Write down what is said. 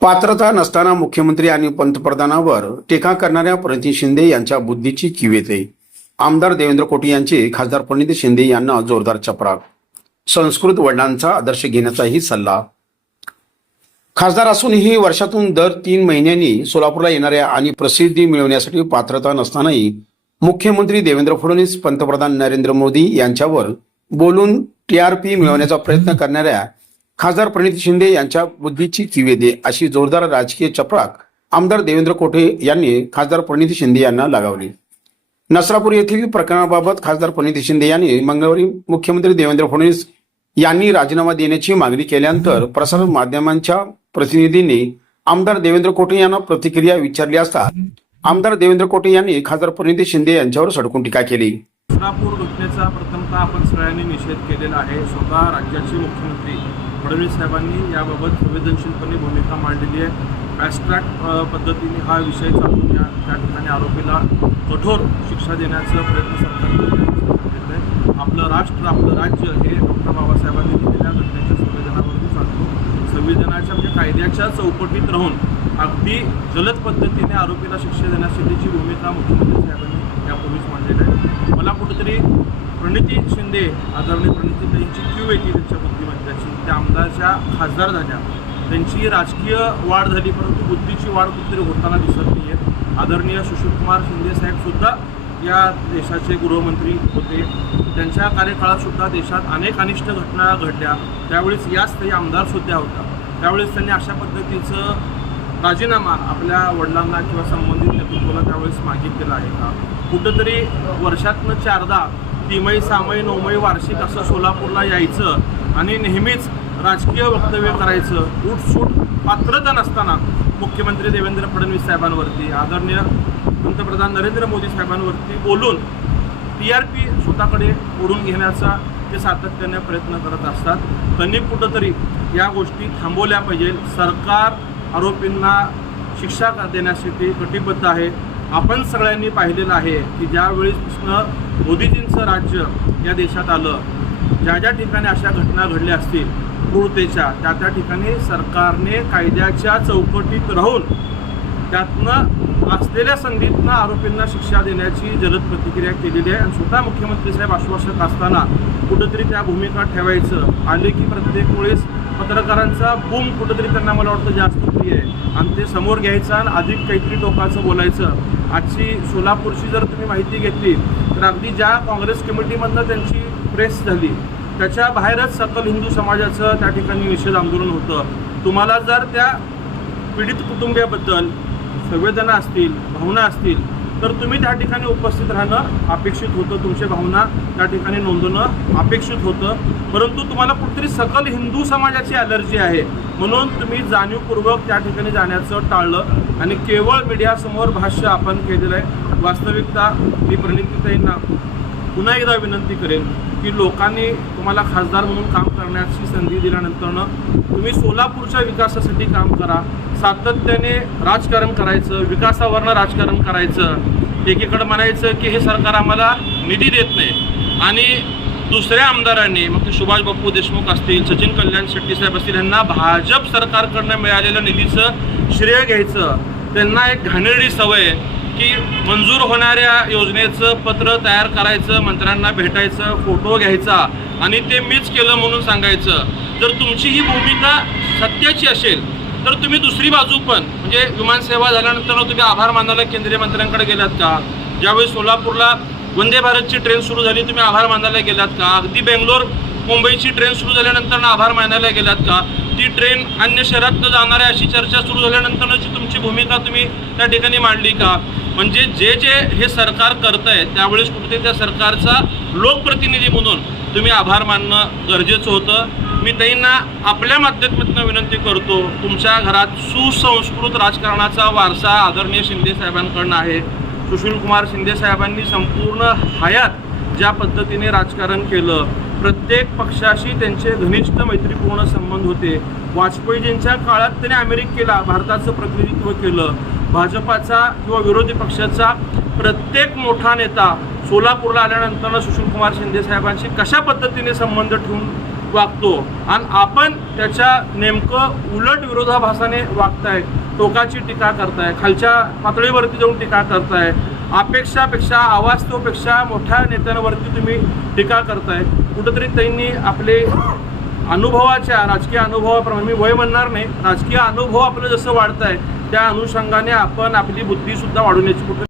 पात्रता नसताना मुख्यमंत्री आणि पंतप्रधानांवर टीका करणाऱ्या प्रणिती शिंदे यांच्या बुद्धीची कीव येते. आमदार देवेंद्र कोटे यांचे खासदार प्रणिती शिंदे यांना जोरदार चपराक. संस्कृत वडिलांचा आदर्श घेण्याचाही सल्ला. खासदार असूनही वर्षातून दर 3 महिन्यांनी सोलापूरला येणाऱ्या आणि प्रसिद्धी मिळवण्यासाठी पात्रता नसतानाही मुख्यमंत्री देवेंद्र फडणवीस, पंतप्रधान नरेंद्र मोदी यांच्यावर बोलून टीआरपी मिळवण्याचा प्रयत्न करणाऱ्या खासदार प्रणिती शिंदे यांच्या बुद्धीची कीव येते, अशी जोरदार राजकीय चपराक आमदार देवेंद्र कोटे यांनी खासदार प्रणिती शिंदे यांना लगावली. नसरापूर येथील प्रकरणाबाबत खासदार प्रणिती शिंदे यांनी मंगळवारी मुख्यमंत्री देवेंद्र फडणवीस यांनी राजीनामा देण्याची मागणी केल्यानंतर प्रसार माध्यमांच्या प्रतिनिधींनी आमदार देवेंद्र कोटे यांना प्रतिक्रिया विचारली असता आमदार देवेंद्र कोटे यांनी खासदार प्रणिती शिंदे यांच्यावर सडकून टीका केली. नसरापूर घटनेचा प्रथमतः आपण सगळ्यांनी निषेध केलेला आहे. स्वतः राज्याचे मुख्यमंत्री फडणवीस साहेबांनी याबाबत संवेदनशीलपणे भूमिका मांडलेली आहे. फास्ट ट्रॅक पद्धतीने हा विषय चालून त्या ठिकाणी आरोपीला कठोर शिक्षा देण्याचा प्रयत्न सरकार आहे. आपलं राष्ट्र, आपलं राज्य हे डॉक्टर बाबासाहेबांनी दिलेल्या घटनेच्या संवेदनावरती चालतो. संविधानाच्या म्हणजे कायद्याच्या चौकटीत राहून अगदी जलद पद्धतीने आरोपीला शिक्षा देण्यासाठीची भूमिका मुख्यमंत्री साहेबांनी यापूर्वीच मांडलेली आहे. मला कुठेतरी प्रणिती शिंदे, आदरणीय प्रणितीताईंची कीव येते त्यांच्या बुद्धिमत्तेची. त्या आमदारच्या खासदार झाल्या, त्यांची राजकीय वाढ झाली, परंतु बुद्धीची वाढ कुठेतरी होताना दिसत नाही आहे. आदरणीय सुशीलकुमार शिंदे साहेबसुद्धा या देशाचे गृहमंत्री होते. त्यांच्या कार्यकाळातसुद्धा देशात अनेक अनिष्ट घटना घडल्या. त्यावेळेस याच काही आमदारसुद्धा होता. त्यावेळेस त्यांनी अशा पद्धतीचं राजीनामा आपल्या वडिलांना किंवा संबंधित नेतृत्वाला त्यावेळेस मागितलेला आहे का? कुठंतरी वर्षातनं 4दा 3 6 9 वार्षिक असं सोलापूरला यायचं आणि नेहमीच राजकीय वक्तव्य करायचं. उठसूट पात्रता नसताना मुख्यमंत्री देवेंद्र फडणवीस साहेबांवरती, आदरणीय पंतप्रधान नरेंद्र मोदी साहेबांवरती बोलून टीआरपी स्वतःकडे ओढून घेण्याचा ते सातत्याने प्रयत्न करत असतात. त्यांनी कुठंतरी या गोष्टी थांबवल्या पाहिजे. सरकार आरोपींना शिक्षा देण्यासाठी कटिबद्ध आहे. आपण सगळ्यांनी पाहिलेलं आहे की ज्यावेळेसपासून मोदीजींचं राज्य या देशात आलं, ज्या ज्या ठिकाणी अशा घटना घडल्या असतील क्रूरतेच्या, त्या ठिकाणी सरकारने कायद्याच्या चौकटीत राहून त्यातनं असलेल्या संधीतनं आरोपींना शिक्षा देण्याची जलद प्रतिक्रिया केलेली आहे. आणि स्वतः मुख्यमंत्री साहेब आश्वासक असताना कुठंतरी त्या भूमिका ठेवायचं आले की प्रत्येक वेळेस पत्रकारांचा बूम कुठंतरी त्यांना मला वाटतं जास्त प्रिय आहे आणि ते समोर घ्यायचं आणि अधिक काहीतरी टोकाचं बोलायचं. आजची सोलापूरची जर तुम्ही माहिती घेतली तर अगदी ज्या काँग्रेस कमिटीमधनं त्यांची प्रेस झाली त्याच्या बाहेरच सकल हिंदू समाजाचं त्या ठिकाणी निषेध आंदोलन होतं. तुम्हाला जर त्या पीडित कुटुंबियाबद्दल संवेदना असतील, भावना असतील तर तुम्ही त्या ठिकाणी उपस्थित राहणं अपेक्षित होतं. तुमच्या भावना त्या ठिकाणी नोंदवणं अपेक्षित होतं. परंतु तुम्हाला कुठेतरी सकल हिंदू समाजाची ॲलर्जी आहे म्हणून तुम्ही जाणीवपूर्वक त्या ठिकाणी जाण्याचं टाळलं आणि केवळ मीडियासमोर भाष्य आपण केलेलं आहे. वास्तविकता मी प्रणितीताईंना पुन्हा एकदा विनंती करेन की लोकांनी तुम्हाला खासदार म्हणून काम करण्याची संधी दिल्यानंतरनं तुम्ही सोलापूरच्या विकासासाठी काम करा. सातत्याने राजकारण करायचं, विकासावरनं राजकारण करायचं. एकीकडं म्हणायचं की हे सरकार आम्हाला निधी देत नाही आणि दुसऱ्या आमदारांनी, मग ते सुभाष बापू देशमुख असतील, सचिन कल्याण शेट्टी साहेब असतील, यांना भाजप सरकारकडनं मिळालेल्या निधीचं श्रेय घ्यायचं. त्यांना एक घाणेरडी सवय की मंजूर होणाऱ्या योजनेचं पत्र तयार करायचं, मंत्र्यांना भेटायचं, फोटो घ्यायचा आणि ते मीच केलं म्हणून सांगायचं. जर तुमची ही भूमिका सत्याची असेल तर तुम्ही दुसरी बाजू पण म्हणजे विमानसेवा झाल्यानंतर तुम्ही आभार मानायला केंद्रीय मंत्र्यांकडे गेलात का? ज्यावेळी सोलापूरला वंदे भारतची ट्रेन सुरू झाली तुम्ही आभार मानायला गेलात का? अगदी बेंगलोर मुंबईची ट्रेन सुरू झाल्यानंतर आभार मानायला गेलात का? ती ट्रेन अन्य शहरात जाणाऱ्या अशी चर्चा सुरू झाल्यानंतरची तुमची भूमिका तुम्ही त्या ठिकाणी मांडली का? म्हणजे जे जे हे सरकार करत आहे त्यावेळेस कुठेतरी त्या सरकारचा लोकप्रतिनिधी म्हणून तुम्ही आभार मानणं गरजेचं होतं. मी ताईंना आपल्या माध्यमातून विनंती करतो, तुमच्या घरात सुसंस्कृत राजकारणाचा वारसा आदरणीय शिंदे साहेबांकडून आहे. सुशीलकुमार शिंदे साहेबांनी संपूर्ण हयात ज्या पद्धतीने राजकारण केलं, प्रत्येक पक्षाशी त्यांचे घनिष्ठ मैत्रीपूर्ण संबंध होते. वाजपेयीजींच्या काळात त्यांनी अमेरिकेला भारताचं प्रतिनिधित्व केलं. भाजपाचा किंवा विरोधी पक्षाचा प्रत्येक मोठा नेता सोलापूरला आल्यानंतर सुशीलकुमार शिंदे साहेबांशी कशा पद्धतीने संबंध ठेवून वागतो आणि आपण त्याच्या नेमकं उलट विरोधाभासाने वागताय, टोकाची टीका करताय, खालच्या पातळीवरती जाऊन टीका करताय, अपेक्षापेक्षा अवास्तवपेक्षा मोठ्या नेत्यांवरती तुम्ही टीका करताय. कुठंतरी त्यांनी आपले अनुभवाच्या राजकीय अनुभवाप्रमाणे, मी वय म्हणणार नाही, राजकीय अनुभव आपलं जसं वाढत आहे त्या अनुषंगाने आपण आपली बुद्धीसुद्धा वाढवण्याची कुठं